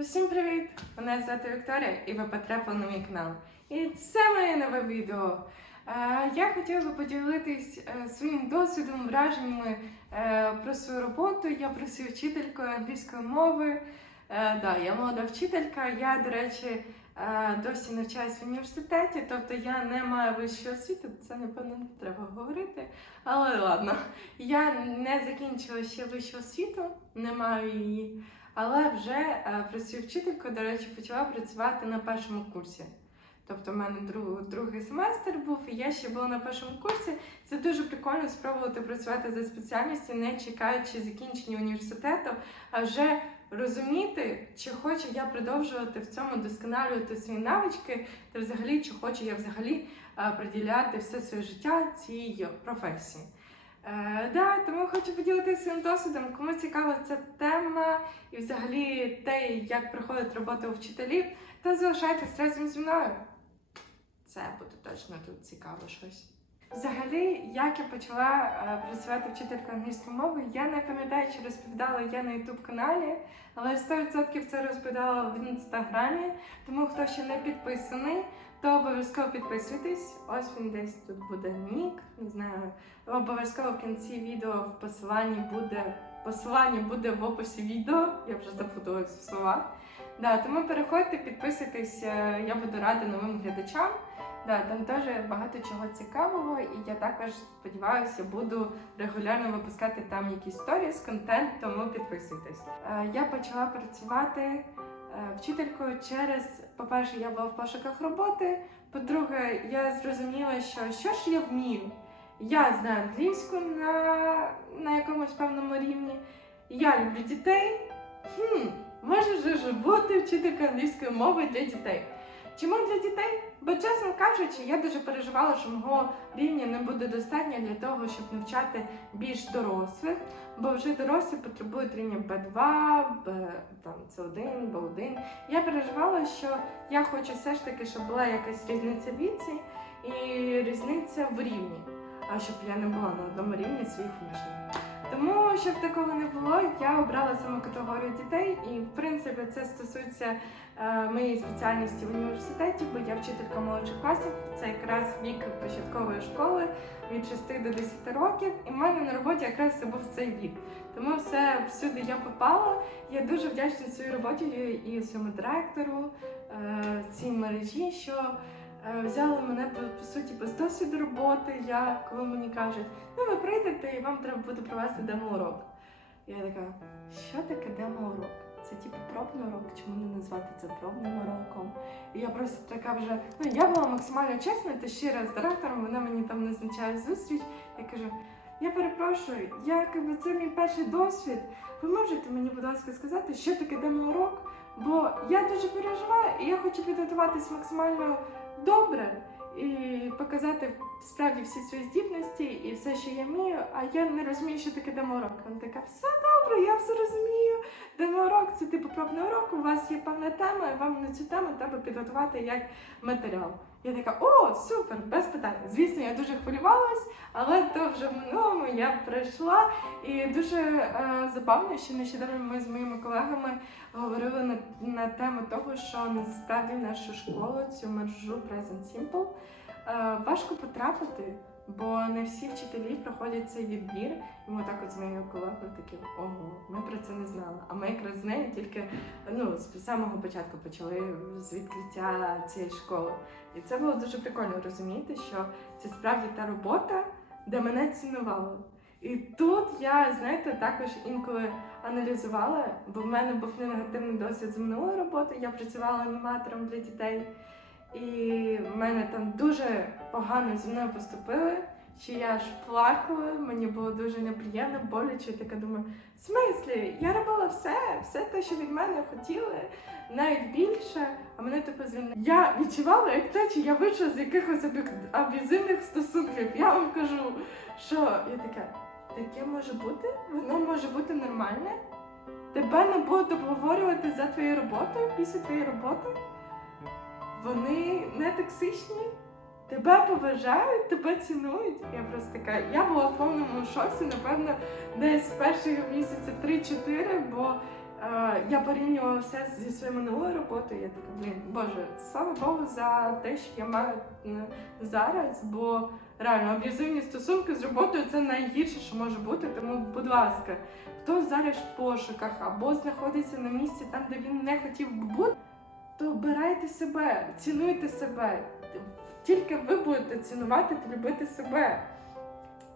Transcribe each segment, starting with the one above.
Усім привіт! Мене звати Вікторія і ви потрапили на мій канал. І це моє нове відео. Е, Я хотіла би поділитись е, своїм досвідом, враженнями е, про свою роботу. Я працюю вчителькою англійської мови. Да, я молода вчителька. Я, до речі, досі навчаюсь в університеті, тобто я не маю вищої освіти, це напевно не треба говорити. Але ладно, я не закінчила ще вищу освіту, не маю її. Але вже е, працюю вчителькою, до речі, почала працювати на першому курсі. Тобто, в мене друг, другий семестр був, і я ще була на першому курсі. Це дуже прикольно спробувати працювати за спеціальністю, не чекаючи закінчення університету, а вже розуміти, чи хочу я продовжувати в цьому досконалювати свої навички, та взагалі, чи хочу я взагалі е, приділяти все своє життя цій професії. Е, да, тому хочу поділитися своїм досвідом. Кому цікава ця тема і взагалі те, як проходить робота у вчителів, то залишайтесь разом зі мною. Це буде точно тут цікаво щось. Взагалі, як я почала е, працювати вчителькою англійської мови, я не пам'ятаю, чи розповідала я на youtube каналі, але 100% це розповідала в інстаграмі. Тому хто ще не підписаний, то обов'язково підписуйтесь. Ось він десь тут буде нік. Не знаю. Обов'язково в кінці відео в посиланні буде посилання буде в описі відео. Я вже запуталась в словах. Да, тому переходьте, підписуйтесь, е, я буду рада новим глядачам. Да, там теж багато чого цікавого, і я також сподіваюся, буду регулярно випускати там якісь сторіс, контент, тому підписуйтесь. Е, Я почала працювати вчителькою через, по-перше, я була в пошуках роботи. По-друге, я зрозуміла, що що ж я вмію. Я знаю англійську на, на якомусь певному рівні. Я люблю дітей. Хм, може вже ж бути вчителька англійської мови для дітей. Чому для дітей? Бо, чесно кажучи, я дуже переживала, що мого рівня не буде достатньо для того, щоб навчати більш дорослих, бо вже дорослі потребують рівня B2, B, там, C1, B1. Я переживала, що я хочу все ж таки, щоб була якась різниця в віці і різниця в рівні, а щоб я не була на одному рівні своїх учнів. Тому, щоб такого не було, я обрала саме категорію дітей, і в принципі це стосується е, моєї спеціальності в університеті, бо я вчителька молодших класів. Це якраз вік початкової школи від 6 до 10 років. І в мене на роботі якраз це був цей вік. Тому все всюди я попала. Я дуже вдячна своїй роботі і своєму директору е, цій мережі, що взяли мене по, по суті без досвіду роботи. Я коли мені кажуть, ну ви прийдете і вам треба буде провести демо-урок. Я така, що таке демо-урок? Це типу пробний урок, чому не назвати це пробним уроком? І я просто така вже, ну я була максимально чесна та щира з директором, вона мені там назначає зустріч. Я кажу, я перепрошую, я якби це мій перший досвід. Ви можете мені, будь ласка, сказати, що таке демо-урок? Бо я дуже переживаю, і я хочу підготуватись максимально добре і показати справді всі свої здібності і все, що я вмію, а я не розумію, що таке демоурок. Вона така, все добре, я все розумію. Демоурок це типу пробний урок, у вас є певна тема, і вам на цю тему треба підготувати як матеріал. Я така, о, супер, без питань. Звісно, я дуже хвилювалась, але то вже в минулому я пройшла. І дуже е, забавно, що нещодавно ми з моїми колегами говорили на, на тему того, що насправді нашу школу цю мережу Present Simple е, важко потрапити, бо не всі вчителі проходять цей відбір. І ми так от з моєю колегою такі ого, ми про це не знали. А ми якраз з нею тільки ну, з самого початку почали з відкриття цієї школи. І це було дуже прикольно розуміти, що це справді та робота, де мене цінували. І тут я, знаєте, також інколи аналізувала, бо в мене був не негативний досвід з минулої роботи. Я працювала аніматором для дітей, і мене там дуже погано зі мною поступили. Що я аж плакала, мені було дуже неприємно, боляче. Така думаю, в смислі, я робила все, все те, що від мене хотіли, навіть більше. А мене типу звільнили. Я відчувала, як наче я вийшла з якихось аб'ю- аб'юзивних стосунків. Я вам кажу, що я така, таке може бути? Воно може бути нормальне? Тебе не будуть обговорювати за твоєю роботою після твоєї роботи? Вони не токсичні? Тебе поважають, тебе цінують. Я просто така, я була в повному шоці, напевно, десь перших місяців 3-4, бо е, я порівнювала все зі своєю минулою роботою. Я така, блін, боже, слава Богу, за те, що я маю м, зараз, бо реально аб'юзивні стосунки з роботою це найгірше, що може бути. Тому, будь ласка, хто зараз в пошуках або знаходиться на місці там, де він не хотів би бути, то обирайте себе, цінуйте себе. Тільки ви будете цінувати та любити себе.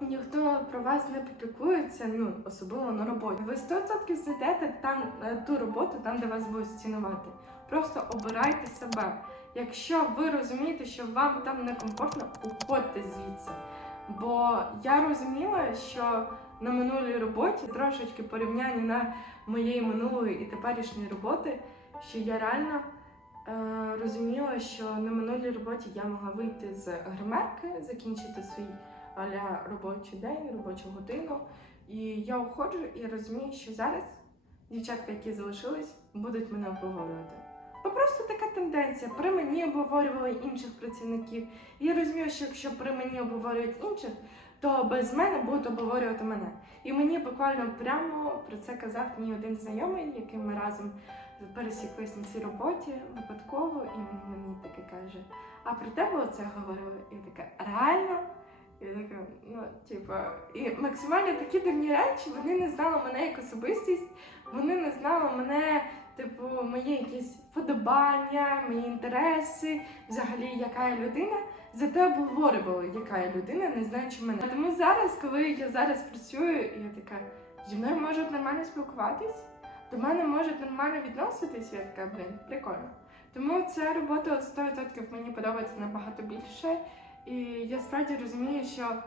Ніхто про вас не попікується, ну особливо на роботі. Ви 100% знайдете там е, ту роботу, там де вас будуть цінувати. Просто обирайте себе. Якщо ви розумієте, що вам там некомфортно, уходьте звідси. Бо я розуміла, що на минулій роботі трошечки порівняння на моєї минулої і теперішньої роботи, що я реально розуміла, що на минулій роботі я могла вийти з гримерки, закінчити свій аля робочий день, робочу годину. І я уходжу і розумію, що зараз дівчатка, які залишились, будуть мене обговорювати. Бо просто така тенденція. При мені обговорювали інших працівників. І я розумію, що якщо при мені обговорюють інших, то без мене будуть обговорювати мене. І мені буквально прямо про це казав мій один знайомий, яким ми разом пересіклись на цій роботі випадково, і він мені таке каже: А про тебе оце говорили? І я така, реально? І така, ну, типа, і максимально такі дивні речі, вони не знали мене як особистість, вони не знали мене, типу, мої якісь вподобання, мої інтереси, взагалі, яка я людина. Зате обговорювали, яка я людина, не знаючи мене. Тому зараз, коли я зараз працюю, я така, зі мною можуть нормально спілкуватись, до мене можуть нормально відноситись, я така, блін, прикольно. Тому ця робота 100% мені подобається набагато більше. І я справді розумію, що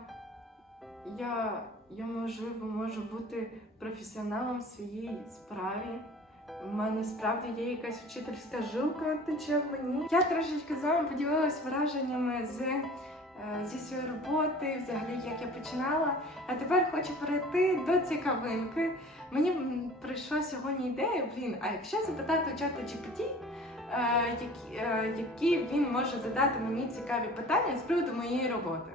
я, я можливо можу бути професіоналом в своїй справі. У мене справді є якась вчительська жилка тече в мені. Я трошечки з вами поділилась враженнями з, е, зі своєї роботи, взагалі як я починала. А тепер хочу перейти до цікавинки. Мені прийшла сьогодні ідея, блін, а якщо запитати у чата GPT, е, е, які він може задати мені цікаві питання з приводу моєї роботи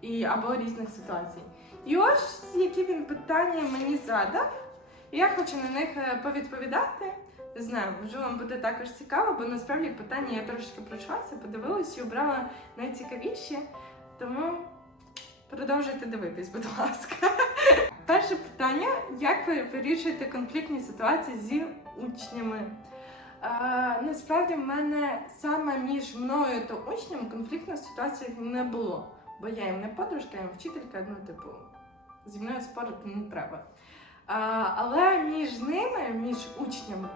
і, або різних ситуацій. І ось які він питання мені задав. Я хочу на них е, повідповідати. Не знаю, може вам буде також цікаво, бо насправді питання я трошки пройшлася, подивилася і обрала найцікавіші. Тому продовжуйте дивитись, будь ласка. Перше питання: як ви вирішуєте конфліктні ситуації зі учнями? Е, насправді в мене саме між мною та учнями конфліктної ситуації не було. Бо я їм не подружка, я їм вчителька, ну, типу, зі мною спорити не треба. Але між ними, між учнями,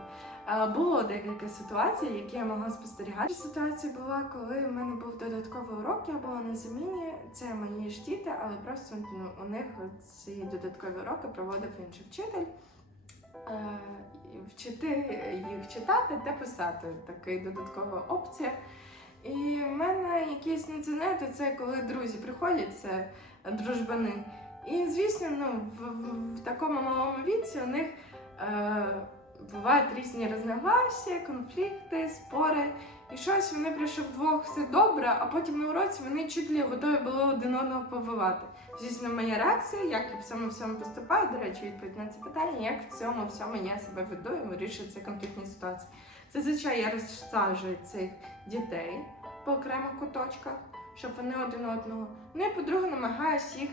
було декілька ситуацій, які я могла спостерігати. Ситуація була, коли в мене був додатковий урок, я була на заміні. Це мої ж діти, але просто ну, у них ці додаткові уроки проводив інший вчитель. Вчити їх читати та писати така додаткова опція. І в мене якісь, ну це знаєте, це коли друзі приходять, це дружбани. І звісно, ну в, в, в такому малому віці у них е, бувають різні розногласия, конфлікти, спори. І щось вони прийшли вдвох все добре, а потім на уроці вони чуть ли готові були один одного повивати. Звісно, моя реакція, як я в цьому всьому поступаю, до речі, відповідь на це питання, як в цьому всьому я себе веду і вирішую ці конфліктні ситуації. Зазвичай я розсаджую цих дітей по окремих куточках, щоб вони один одного. Ну і по-друге, намагаюся їх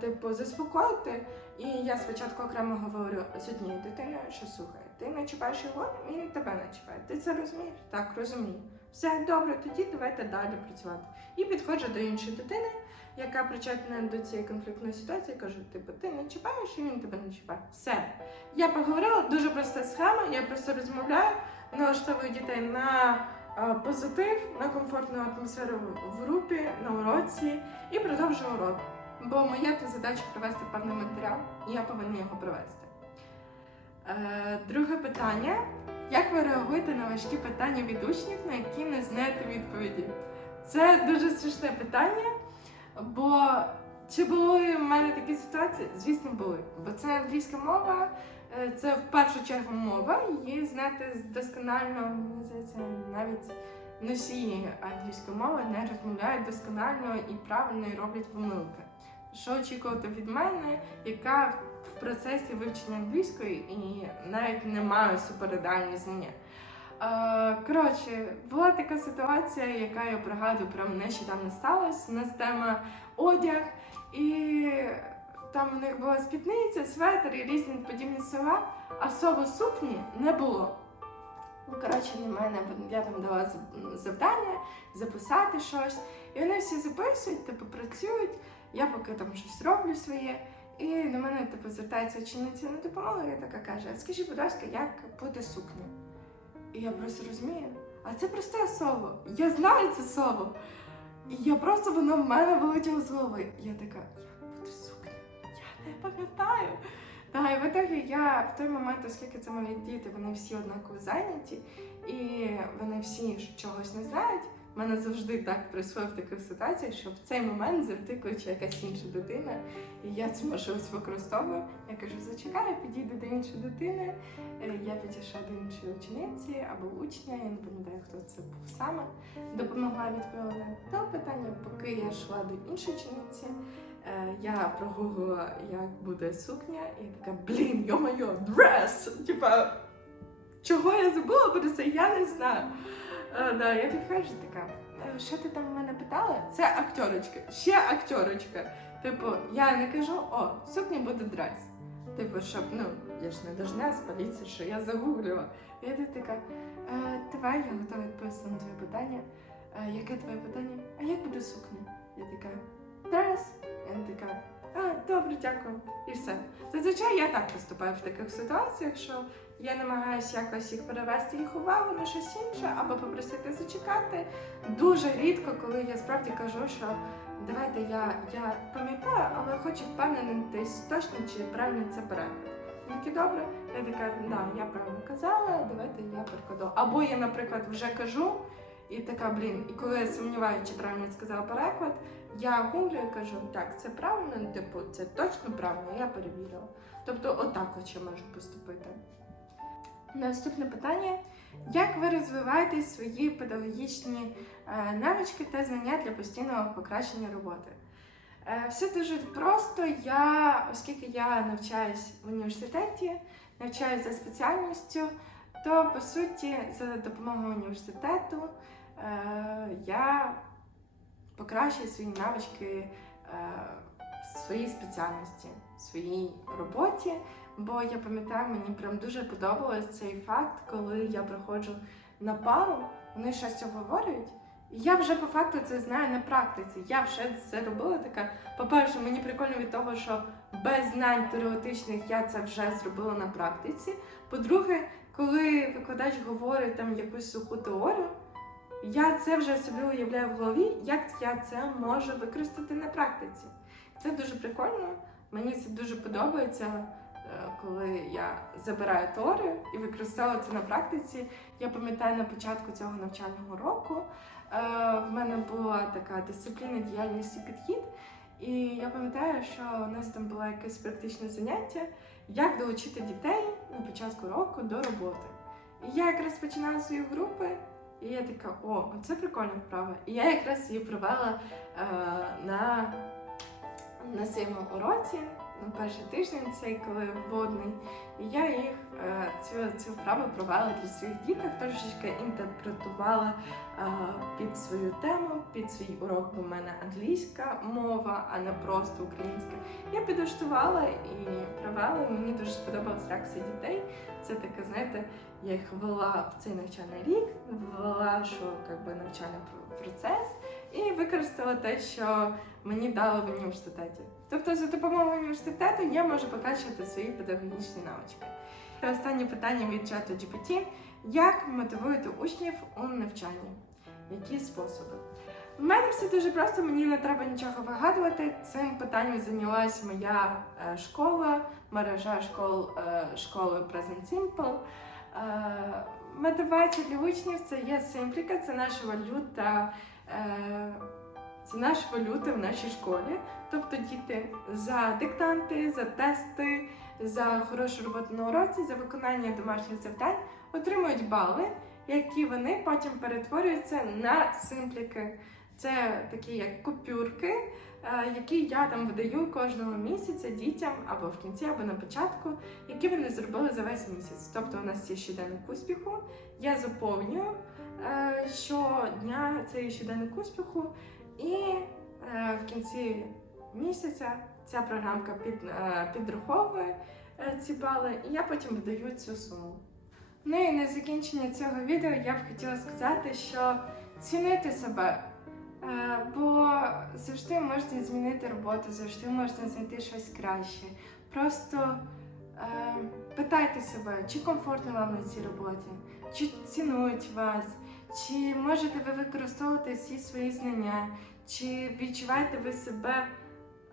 типу заспокоїти. І я спочатку окремо говорю з однією дитиною, що слухай, ти не чіпаєш його, він тебе не чіпає. Ти це розумієш? Так, розумію. Все добре, тоді давайте далі працювати. І підходжу до іншої дитини, яка причетна до цієї конфліктної ситуації, кажу, типу, ти не чіпаєш, і він тебе не чіпає. Все. Я поговорила, дуже проста схема, я просто розмовляю, налаштовую дітей на е, позитив, на комфортну атмосферу в групі, на уроці і продовжую урок. Бо моя та задача провести певний матеріал, і я повинна його провести. Е, друге питання. Як ви реагуєте на важкі питання від учнів, на які не знаєте відповіді? Це дуже смішне питання, бо чи були в мене такі ситуації? Звісно, були. Бо це англійська мова, е, це в першу чергу мова, її знати досконально, мені здається, навіть носії англійської мови не розмовляють досконально і правильно і роблять помилки. Що очікувати від мене, яка в процесі вивчення англійської і навіть не маю суперідеальні знання. Е, Коротше, була така ситуація, яка я пригадую, прям нещодавно сталася. У нас тема одяг, і там у них була спідниця, светр і різні подібні слова, а слово сукні не було. Ну, коротше, на мене я там дала завдання записати щось, і вони всі записують, типу працюють. Я поки там щось роблю своє, і до мене типу звертається учениця на допомогу, і така каже: скажіть, будь ласка, як буде сукня? І я просто розумію, а це просте слово. Я знаю це слово. І я просто воно в мене вилетіло з голови. Я така, як буде сукня? Я не пам'ятаю. Та, і в итогі я в той момент, оскільки це мої діти, вони всі однаково зайняті, і вони всі чогось не знають. Мене завжди так присвоїв в таких ситуаціях, що в цей момент завжди кличе якась інша дитина, і я цю можливість використовую. Я кажу, зачекай, підійди до іншої дитини. Е, Я підійшла до іншої учениці або учня, я не пам'ятаю, хто це був саме. Допомогла відповідати до питання, поки я йшла до іншої учениці. е, Я прогуглила, як буде сукня, і я така, блін, йо-моє, дрес! Типа, чого я забула про це, я не знаю. Е, да, я підходжу така. «Е, Що ти там в мене питала? Це акторочка, ще акторочка. Типу, я не кажу, о, сукня буде дрес. Типу, щоб, ну, я ж не должна спалитися, що я загуглила. Я тут така, «Е, давай, я готова відповісти на твоє питання. «Е, яке твоє питання? А як буде сукня? Я така, дрес. Я така, а, добре, дякую. І все. Зазвичай я так поступаю в таких ситуаціях, що я намагаюся якось їх перевести їх увагу на щось інше, або попросити зачекати. Дуже рідко, коли я справді кажу, що давайте я, я пам'ятаю, але хочу впевнитись точно, чи правильно це переклад. Такі добре. Я така, да, я правильно казала, давайте я перекладу. Або я, наприклад, вже кажу, і така, блін, і коли я сумніваюся, чи правильно сказала переклад, я гуглю і кажу, так, це правильно, типу, це точно правильно, я перевірила. Тобто, отак от ще можу поступити. Наступне питання: як ви розвиваєте свої педагогічні е, навички та знання для постійного покращення роботи? Е, Все дуже просто. Я, оскільки я навчаюсь в університеті, навчаюсь за спеціальністю, то по суті, за допомогою університету е, я покращую свої навички в своїй спеціальності, своїй роботі. Бо я пам'ятаю, мені прям дуже подобався цей факт, коли я приходжу на пару, вони щось обговорюють. І я вже по факту це знаю на практиці. Я вже це робила така. По-перше, мені прикольно від того, що без знань теоретичних я це вже зробила на практиці. По-друге, коли викладач говорить там якусь суху теорію, я це вже собі уявляю в голові, як я це можу використати на практиці. Це дуже прикольно. Мені це дуже подобається е, коли я забираю теорію і використовую це на практиці. Я пам'ятаю на початку цього навчального року. е, В мене була така дисципліна діяльність і підхід. І я пам'ятаю, що у нас там було якесь практичне заняття, як долучити дітей на початку року до роботи. І я якраз починала свої групи, і я така, о, це прикольна вправа. І я якраз її провела е, на, на своєму уроці на перший тиждень, цей коли вводний. І я їх е, цю, цю вправу провела для своїх діток, трошечки інтерпретувала е, під свою тему, під свій урок, бо в мене англійська мова, а не просто українська. Я підлаштувала і провела. Мені дуже сподобалась реакція дітей. Це таке, знаєте, я їх ввела в цей навчальний рік, ввела, що якби навчальний пр- процес, і використала те, що мені дали в університеті. Тобто, за допомогою університету я можу покращувати свої педагогічні навички. Та останнє питання від чату GPT. Як мотивуєте учнів у навчанні? Які способи? У мене все дуже просто, мені не треба нічого вигадувати. Цим питанням зайнялась моя е, школа, мережа школ е, школи Present Simple. Мотивація для учнів це є Симпліка, це наша валюта. е, Це наша валюта в нашій школі. Тобто діти за диктанти, за тести, за хорошу роботу на уроці, за виконання домашніх завдань отримують бали, які вони потім перетворюються на симпліки. Це такі як купюрки, які я там видаю кожного місяця дітям або в кінці, або на початку, які вони зробили за весь місяць. Тобто у нас є щоденник успіху. Я заповнюю е, щодня цей щоденник успіху, і е, в кінці місяця ця програмка під, е, підраховує е, ці бали, і я потім видаю цю суму. Ну і на закінчення цього відео я б хотіла сказати, що цінити себе. Е, Бо завжди можна змінити роботу, завжди можна знайти щось краще. Просто е, питайте себе, чи комфортно вам на цій роботі, чи цінують вас, чи можете ви використовувати всі свої знання, чи відчуваєте ви себе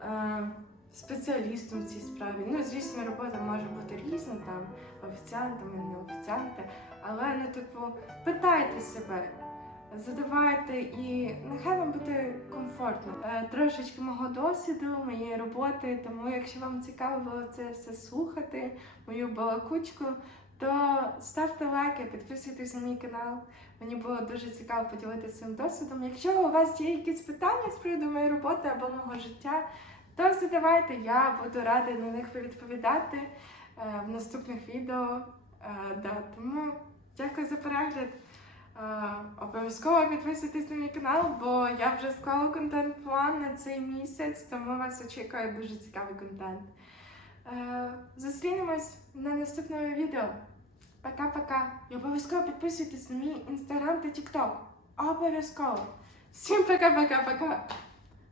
е, спеціалістом в цій справі. Ну, звісно, робота може бути різна, там офіціантами, не офіціанти, але ну, типу, питайте себе. Задавайте і нехай вам буде комфортно. Е, Трошечки мого досвіду, моєї роботи. Тому, якщо вам цікаво було це все слухати, мою балакучку, то ставте лайки, підписуйтесь на мій канал. Мені було дуже цікаво поділитися цим досвідом. Якщо у вас є якісь питання з приводу моєї роботи або мого життя, то задавайте, я буду рада на них відповідати е, в наступних відео. Е, тому дякую за перегляд. Обов'язково підписуйтесь на мій канал, бо я вже склала контент-план на цей місяць, тому вас очікує дуже цікавий контент. Е, Зустрінемось на наступному відео. Пока-пока. І обов'язково підписуйтесь на мій інстаграм та тікток. Обов'язково. Всім пока-пока-пока.